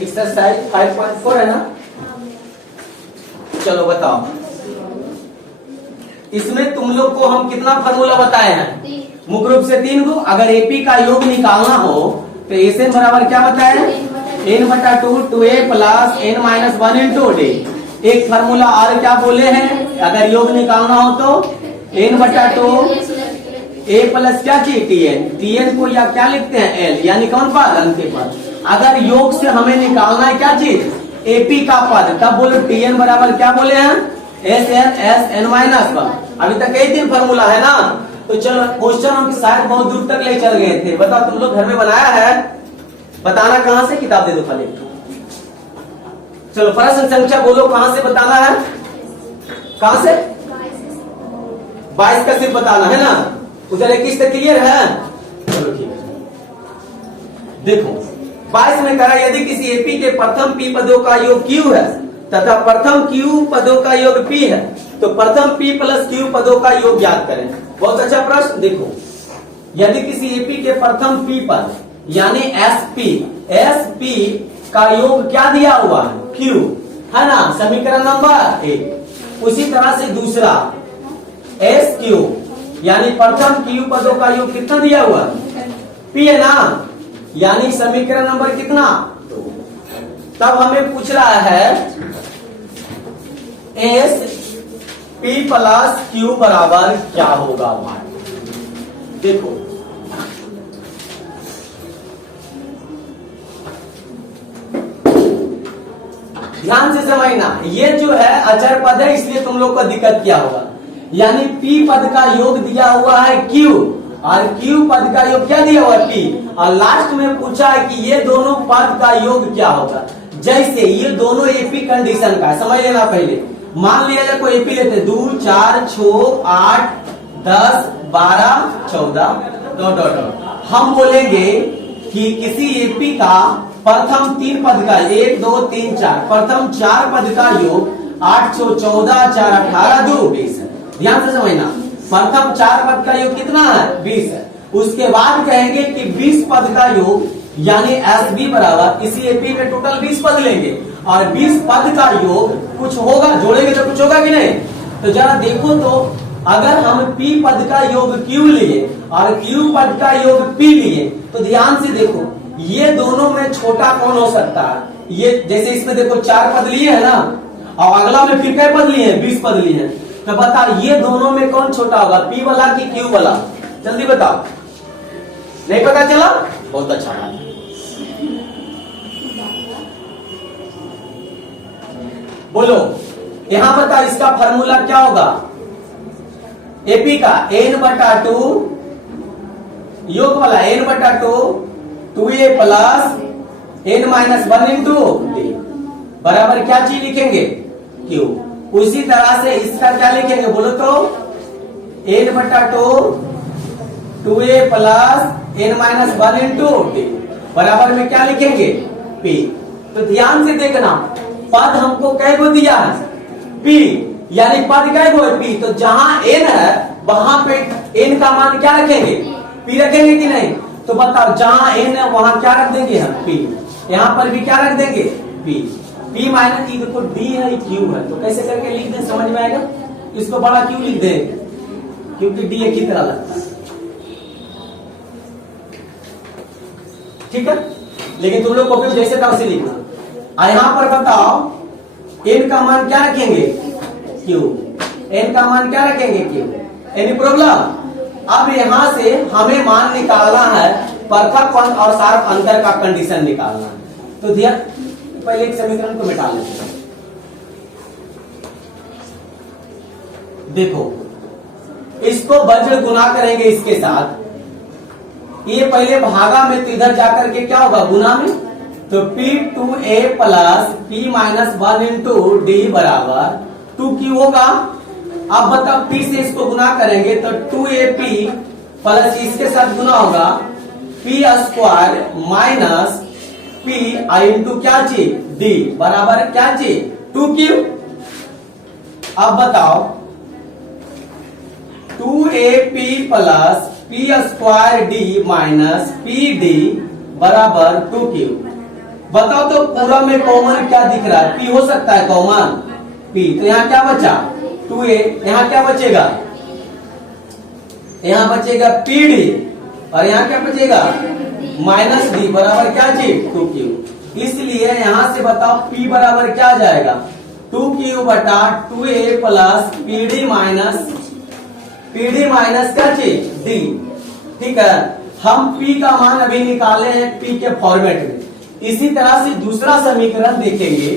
Exercise 5.4 है ना। चलो बताओ, इसमें तुम लोग को हम कितना फार्मूला बताए हैं? मुख्य रूप से 3 को। अगर एपी का योग निकालना हो तो एसएन बराबर क्या बताया? n/2 2a plus n-1 into D. एक फार्मूला और क्या बोले हैं? अगर योग निकालना हो तो n/2 a प्लस क्या चाहिए? tn को या क्या लिखते हैं? l, यानी कौन पद? अंत्य पद। अगर योग से हमें निकालना है क्या चीज? एपी का पद, तब बोलो tn बराबर क्या बोले हैं? SN अभी तक यही 3 फार्मूला है ना। तो चलो क्वेश्चन हम शायद बहुत दूर तक ले चल गए थे। बताओ तुम लोग घर में बनाया है? बताना कहां से? किताब दे दो खाली। चलो प्रश्न संख्या बोलो, कहां से बताना है? कहां से? 22 का सिर्फ बताना है ना। उधर 21 तक क्लियर है? चलो ठीक है। देखो 22 में कहा यदि किसी एपी के प्रथम पी पदों का योग क्यू है तथा प्रथम क्यू पदों का योग पी है तो प्रथम पी प्लस क्यू पदों का योग ज्ञात करें। बहुत अच्छा प्रश्न। देखो यदि किसी एपी के प्रथम पी पद यानी एसपी का योग क्या दिया हुआ है? क्यू है ना, समीकरण नंबर 1। उसी तरह से दूसरा एस क्यू यानी प्रथम क्यू पदों का योग कितना दिया हुआ है? पी है ना, यानी समीकरण नंबर कितना? 2। तब हमें पूछ रहा है एस पी प्लस क्यू बराबर क्या होगा भाई? देखो ध्यान से समझना, ये जो है अचर पद है इसलिए तुम लोग को दिक्कत क्या होगा। यानी पी पद का योग दिया हुआ है क्यू और क्यू पद का योग क्या दिया हुआ है? पी। और लास्ट में पूछा है कि ये दोनों पद का योग क्या होगा। जैसे ये दोनों एपी कंडीशन का है, समझ लेना। पहले मान लिया जाए कोई एपी लेते 2 4 6 8 10 12 14 हम बोलेंगे कि किसी एपी का प्रथम 3 पद का 1 2 3 4 प्रथम 4 पद का योग 8 14 4 18 2 20 है। ध्यान से समझना, प्रथम 4 पद का योग कितना है? 20 है। उसके बाद कहेंगे कि 20 पद का योग यानी एस बी बराबर इसी एपी में टोटल 20 पद लेंगे और 20 पद का योग कुछ होगा, जोड़ेंगे तो कुछ होगा कि नहीं? तो जरा देखो तो अगर हम पी पद का योग क्यू लिए और क्यू पद का योग पी लिए तो ध्यान से देखो ये दोनों में छोटा कौन हो सकता है? ये जैसे इसमें देखो 4 पद लिए है ना और अगला में फिर कई पद लिए हैं? 20 पद लिए हैं। तो बता ये दोनों में कौन छोटा होगा? पी वाला कि क्यू वाला? जल्दी बताओ। नहीं पता चला? बहुत अच्छा बात। बोलो यहां बताओ इसका फार्मूला क्या होगा? एपी का n/2 योग वाला n/2 2a plus n-1 into D बराबर क्या चीज लिखेंगे? क्यू। उसी तरह से इसका क्या लिखेंगे बोलो तो? n/2 2a plus n-1 into D बराबर में क्या लिखेंगे? पी। तो ध्यान से देखना पद हमको कै गो दिया है? पी, यानी पद कै गो है? पी। तो जहां n है वहां पे n का मान क्या रखेंगे? पी रखेंगे कि नहीं? तो बताओ जहां n है वहां क्या रख देंगे हम? पी। यहां पर भी क्या रख देंगे? पी। पी माइनस देखो डी है क्यू है तो कैसे करके लिख दें समझ में आएगा? इसको बड़ा क्यू लिख दें क्योंकि डी एक ही तरह लगता है। ठीक है, लेकिन तुम लोग को फिर जैसे था उसे लिखना। यहां पर बताओ n का मान क्या रखेंगे? क्यू। n का मान क्या रखेंगे? क्यू। Any problem? अब यहां से हमें मान निकालना है पृथक और शार्प अंतर का कंडीशन निकालना है। तो ध्यान पहले एक समीकरण को मिटा लेते हैं। देखो इसको वज्र गुना करेंगे इसके साथ, ये पहले भागा में तो इधर जाकर के क्या होगा? गुना में। तो P2A plus P-1 into D बराबर 2Q होगा। अब बताओ P से इसको गुना करेंगे तो 2AP प्लस इसके साथ गुना होगा P square minus P into क्या चीज? D बराबर क्या चीज? 2Q। अब बताओ 2AP plus P square D minus P D बराबर 2Q। बताओ तो पूरा में कॉमन क्या दिख रहा है? P हो सकता है कॉमन, P। तो यहाँ क्या बचा? 2A। यहाँ क्या बचेगा? यहाँ बचेगा PD और यहाँ क्या बचेगा? माइनस डी बराबर क्या चीज? 2Q। इसलिए यहां से बताओ P बराबर क्या जाएगा? 2Q बटा 2A प्लस PD माइनस क्या चीज? D। ठीक है, हम P का मान अभी निकाले हैं P के फॉर्मेट में। इसी तरह से दूसरा समीकरण देखेंगे।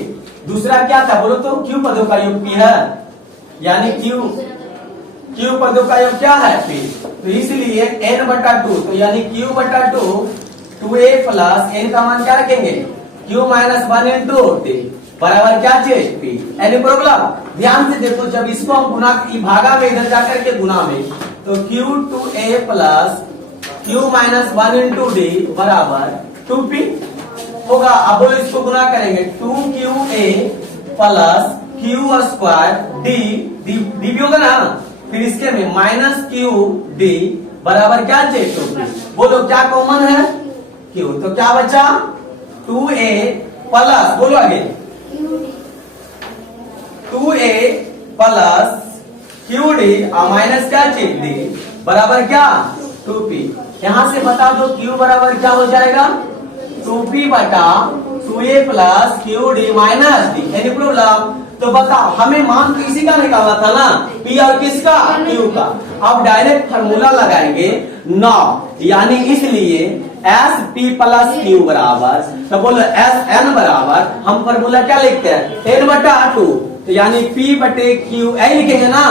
दूसरा क्या था बोलो तो? Q पदों का योग P है, यानी Q पदों का योग क्या है? P। तो इसलिए n बटा 2, तो यानी Q बटा 2A प्लस n का मान क्या रखेंगे? Q माइनस 1 इंटू D बराबर क्या चीज? P। Any problem? ध्यान से देखो, जब इसको हम गुना भागा में इधर जाकर के गुना में, तो Q2A plus Q minus 1 into D बराबर 2P होगा। अब बोलो इसको गुना करेंगे, 2QA plus Q square D भी होगा ना, फिर इसके में माइनस QD बराबर क्या चीज? 2P। बोलो क्या कॉमन है? Q। तो क्या बचा? 2A प्लस, बोलो आगे, 2A प्लस QD और माइनस क्या चीज? D बराबर क्या? 2P। यहां से बता दो Q बराबर क्या हो जाएगा? 2P बटा 2A plus QD minus D। Any problem? तो बताओ, हमें मान तो इसी का निकालना था ना, P और किसका? Q का। अब डायरेक्ट फार्मूला लगाएंगे 9, यानी इसलिए SP प्लस Q बराबर, तो बोलो SN बराबर, हम फार्मूला क्या लिखते हैं? n बटा 2, तो यानी P बटे Q ऐ लिखेंगे ना,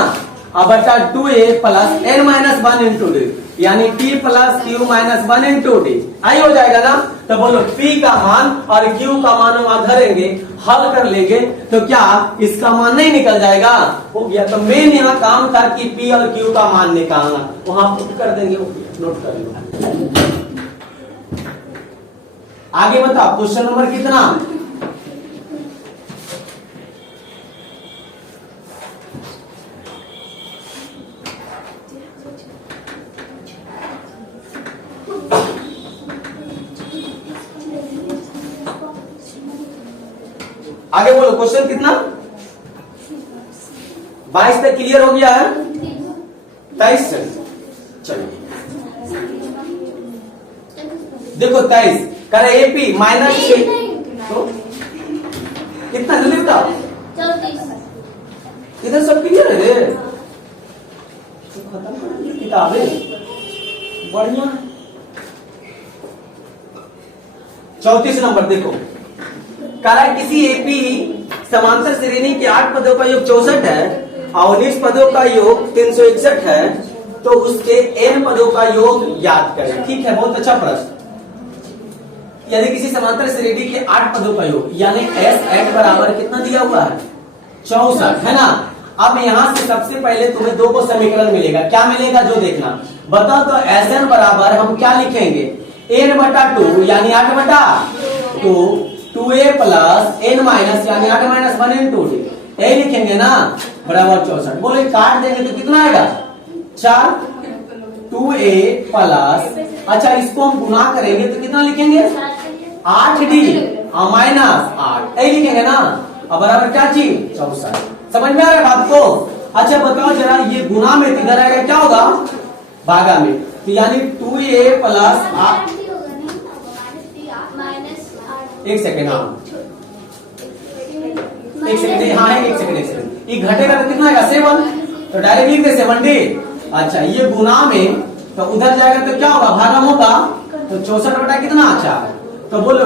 अब बटा 2A plus n minus 1 into D, यानी P plus Q minus 1 into D आई हो जाएगा ना। तो बोलो P का मान और Q का मान वहां धरेंगे, हल कर लेंगे, तो क्या इसका मान नहीं निकल जाएगा? हो गया। तो मेन यहाँ काम था कि P और Q का मान निकालना, वहां पुट कर देंगे, नोट कर लो। आगे बताओ क्वेश्चन नंबर कितना? आगे बोलो क्वेश्चन कितना? 22 तक क्लियर हो गया है? 23 से चलिए देखो 23 करे AP माइनस 6, तो कितना जल्दी बताओ? इधर सब क्लियर है रे, खत्म कर किताबें बढ़िया। 34 नंबर देखो, करा किसी AP समांतर श्रेणी के 8 पदों का योग 64 है और 19 पदों का योग 361 है, तो उसके n पदों का योग ज्ञात करें। ठीक है, बहुत अच्छा प्रश्न। यदि किसी समांतर श्रेणी के 8 पदों का योग, यानी S8 बराबर कितना दिया हुआ है? 64 है ना। अब यहां से सबसे पहले तुम्हें दो को समीकरण मिलेगा। क्या मिलेगा जो देखना, बताओ तो SN बराबर हम क्या लिखेंगे? n बटा 2 यानी 8 बटा 2, 2A प्लस n माइनस यानी 8 माइनस 1 इंटू D यही लिखेंगे ना, बराबर 64। बोले काट देंगे तो कितना आएगा? 4 2A प्लस, अच्छा इसको हम गुना करेंगे तो कितना लिखेंगे? 8D और माइनस 8 यही लिखेंगे ना, अब बराबर क्या चीज? 64। समझ में आ रहा है बात को? अच्छा बताओ जरा, ये गुना में इधर आएगा क्या होगा? भागा में, तो यानी 2A प्लस 8, एक सेकेंड, हाँ एक सेकेंड, हाँ एक सेकेंड, ये घटेगा तो कितना आएगा? 7, तो डायरेक्ट लिख दे 7D। अच्छा ये गुना में, तो उधर जाएगा तो क्या होगा? भागा होगा, तो 64 बटा कितना? अच्छा तो बोलो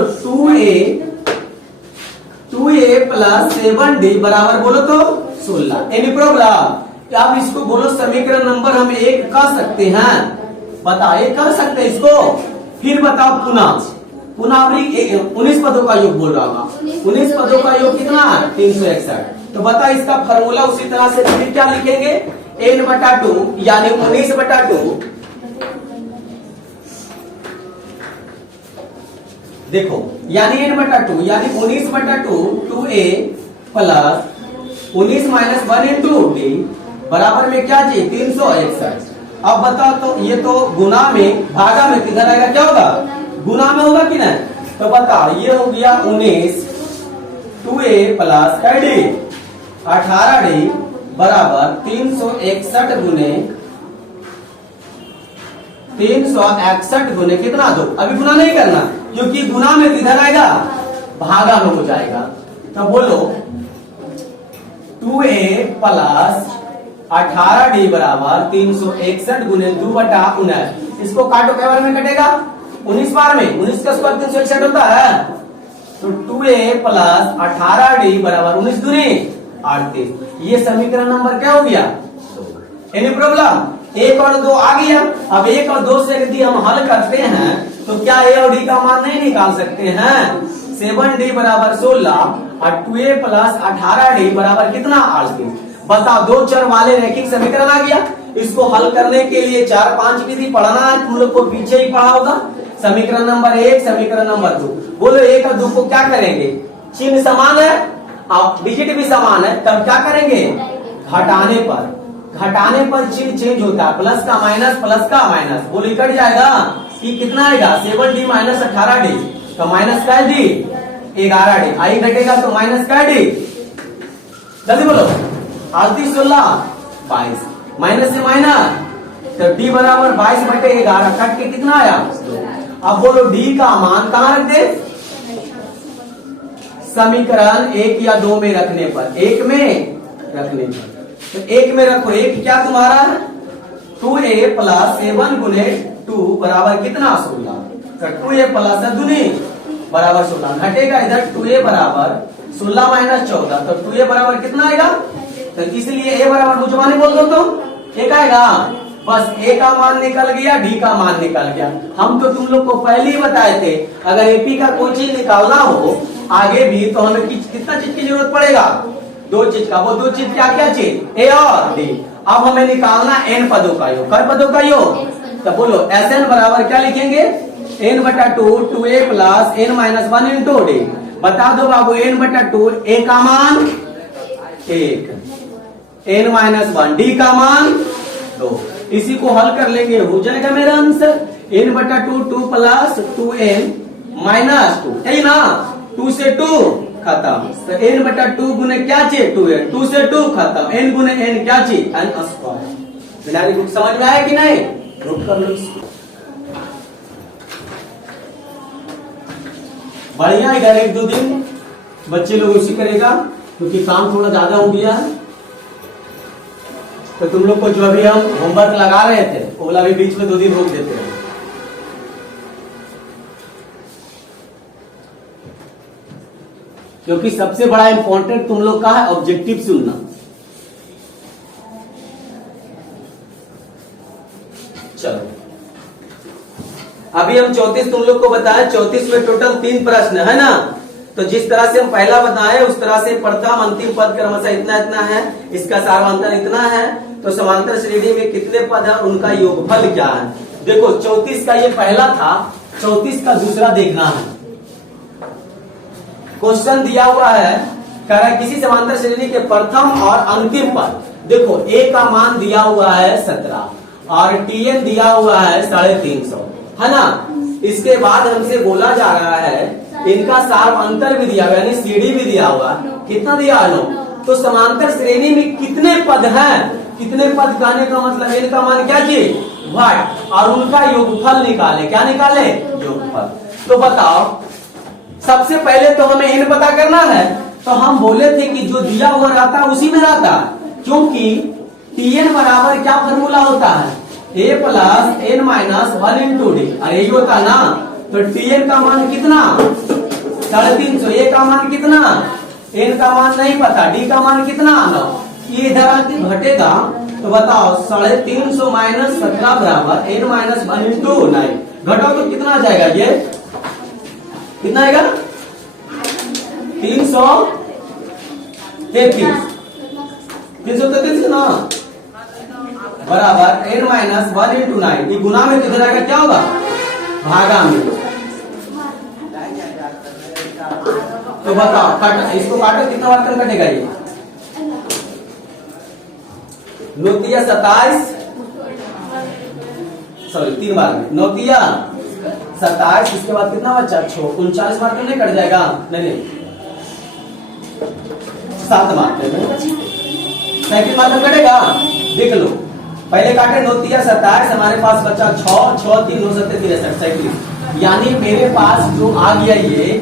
2A प्लस 7D बराबर बोलो तो 16। Any problem? आप इसको बोलो समीकरण नंबर हम 1 कर सकते हैं, बताओ 1 कर सकते हैं इसको। फिर बताओ पुनः 19 पदों का योग बोल रहा हूँ, 19 पदों का योग कितना? 361। तो बता इसका फॉर्मूला उसी तरह से फिर क्या लिखेंगे? n बटा 2 यानी 19 बटा 2, देखो यानी n बटा 2 यानी 19 बटा 2, 2A plus 19 minus 1 into D बराबर में क्या चाहिए 361। अब बताओ तो ये तो गुना में भागा में किधर आएगा, क्या होगा गुना में होगा कि नहीं। तो बताओ ये हो गया 19 2a प्लस डी 18d बराबर 361 गुने 361 गुने कितना 2। अभी गुना नहीं करना क्योंकि गुना में किधर आएगा भागा में हो जाएगा। तो बोलो 2a प्लस 18d बराबर 361 गुने 2/19। इसको काटो कै बार में कटेगा 19 बार में, 19 का स्क्वायर 361 होता है। तो 2a प्लस 18d बराबर 19 दूनी 38। ये समीकरण नंबर क्या हो गया। एनी प्रॉब्लम, 1 और 2 आ गया। अब 1 और 2 से यदि हम हल करते हैं तो क्या a और d का मान नहीं निकाल सकते हैं। 7d बराबर 16 और 2a प्लस 18d बराबर कितना 38। बताओ दो चर वाले रैखिक समीकरण आ गया। इसको हल करने के लिए 4-5 विधि पढ़ना है, तुम लोग को पीछे ही पढ़ा होगा। समीकरण नंबर 1 समीकरण नंबर 2। बोलो 1 और 2 को क्या करेंगे, चिन्ह समान है और डिजिट भी समान है, तब क्या करेंगे घटाने पर चिन्ह चेंज होता है, प्लस का माइनस प्लस का माइनस। बोलो कट जाएगा कि कितना आएगा 7d माइनस 18d तो माइनस का d 11d आई घटेगा तो माइनस का d। जल्दी बोलो 38 16 22 माइनस से माइनस तो d बराबर 22/11 कट के कितना आया। अब बोलो d का मान कहाँ रख दे, समीकरण 1 या 2 में रखने पर, 1 में रखने पर। तो 1 में रखो, 1 क्या तुम्हारा 2a प्लस 7 गुने 2 बराबर कितना 16। तो 2a प्लस दुनी बराबर 16 घटेगा इधर 2a बराबर 16 माइनस 14 तो 2a बराबर कितना आएगा। तो इसलिए a बराबर मुझे बोल दो तो एक आएगा, बस a का मान निकल गया d का मान निकल गया। हम तो तुम लोग को पहले ही बताए थे अगर एपी का कोई चीज निकालना हो आगे भी तो हमें कितना चीज की जरूरत पड़ेगा, 2 चीज का। वो 2 चीज क्या क्या चीज a और d। अब हमें निकालना n पदों का योग, कर पदों का योग। तो बोलो Sn बराबर क्या लिखेंगे n/2 2a plus n minus 1 into d। बता दो बाबू n/2 a का मान 1 n माइनस 1 d का मान 2। इसी को हल कर लेंगे, हो जाएगा मेरा answer n/2 2 plus 2n minus 2 है ना, 2 से 2 खत्म। तो n/2 गुने क्या चाहिए 2n, 2 से 2 खत्म, n गुने n क्या चाहिए n स्क्वायर। समझ में आया कि नहीं, नोट कर लो इसको। बढ़िया इधर 1-2 दिन बच्चे लोग उसी करेगा क्योंकि काम थोड़ा ज्यादा हो गया है। तो तुम लोग को जो अभी हम होमवर्क लगा रहे थे वो वाला भी बीच में 2 दिन रोक देते हैं। क्योंकि सबसे बड़ा इंपॉर्टेंट तुम लोग का है ऑब्जेक्टिव सुनना। चलो अभी हम 34 तुम लोग को बताया, 34 में टोटल 3 प्रश्न है ना। तो जिस तरह से हम पहला बताए उस तरह से प्रथम अंतिम पद क्रमशः इतना इतना है, इसका सार्वंतर इतना है। तो समांतर श्रेणी में कितने पद है उनका योगफल क्या है। देखो 34 का ये पहला था, 34 का दूसरा देखना है। क्वेश्चन दिया हुआ है, कह रहा है किसी समांतर श्रेणी के प्रथम और अंतिम पद। देखो a का मान दिया हुआ है 17 और tn दिया हुआ है 350 है ना। इसके बाद हमसे बोला जा रहा है इनका सार्वंतर भी दिया हुआ यानी सीडी भी दिया हुआ, कितना दिया है 9। तो समांतर श्रेणी में कितने पद हैं, कितने पद कहने का मतलब इनका मान क्या चाहिए वाट और उनका योगफल निकाले। क्या निकाले योगफल। तो बताओ सबसे पहले तो हमें n पता करना है। तो हम बोले थे कि जो दिया हुआ रहता है उसी में रहता है, क्योंकि tn बराबर क्या फॉर्मूला होता है a plus n minus 1 into D. अरे ये होता ना, तो tn का मान कितना 350, a का मान कितना, n का मान नहीं पता, d का मान कितना 9। ये इधर आके घटेगा तो बताओ 350 माइनस 17 बराबर n माइनस 1 इंटू 9। घटाओ तो कितना आ जाएगा, ये कितना आएगा 333 ना बराबर n माइनस 1 इंटू 9। ये गुना में किधर आएगा, क्या होगा भागा में। तो बताओ इसको काटो कितना बार कटेगा, ये नौतिया 27, सॉरी 3 बार में, नौतिया 27, इसके बाद कितना बच्चा 6, 39 मार्क में नहीं कट जाएगा? नहीं 7 मार्क में, 37 मार्क में कटेगा। देख लो, पहले काटे नौतिया 27, हमारे पास बचा 6, 6 3 9 7 63, 37, यानी मेरे पास जो आ गया ये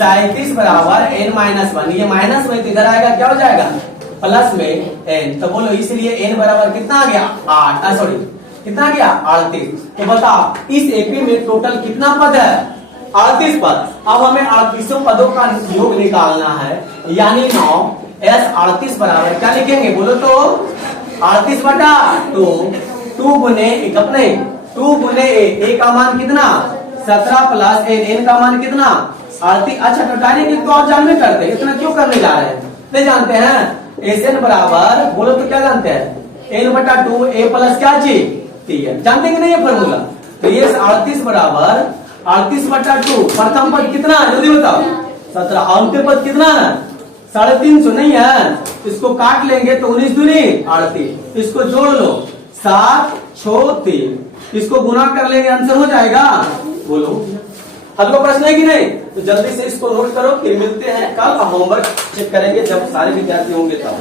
37 बराबर n-1, ये माइनस में इधर आएगा, क्या हो जाएगा? प्लस में n। तो बोलो इसलिए n बराबर कितना आ गया? 8, सॉरी कितना आ गया? 38। तो बताओ इस एपी में टोटल कितना पद है? 38 पद। अब हमें 38 पदों का योग निकालना है, यानी 9 s 38 बराबर क्या लिखेंगे बोलो तो? 38 बटा 2 गुने अपने 2 गुने a का मान कितना? 17 प्लस n का मान कितना? 38। अच्छा तो डायरेक्ट तो आप जानने करते हैं, इतना क्यों करने जा रहे हैं? नहीं जानते हैं? एन बराबर बोलो तो क्या जानते हैं? n बटा 2 a प्लस क्या चीज? जानते कि नहीं ये फॉर्मूला? तो ये 38 बराबर 38 बटा 2, प्रथम पद कितना है जल्दी बताओ? 17, अंतिम पद कितना है? 350 नहीं है, इसको काट लेंगे तो 19 दूनी 38, इसको जोड़ लो 7 6 3, इसको गुना कर लेंगे आंसर हो जाएगा। बोलो हल को प्रश्न है कि नहीं? तो जल्दी से इसको नोट करो, फिर मिलते हैं कल, होमवर्क चेक करेंगे जब सारे विद्यार्थी होंगे तब।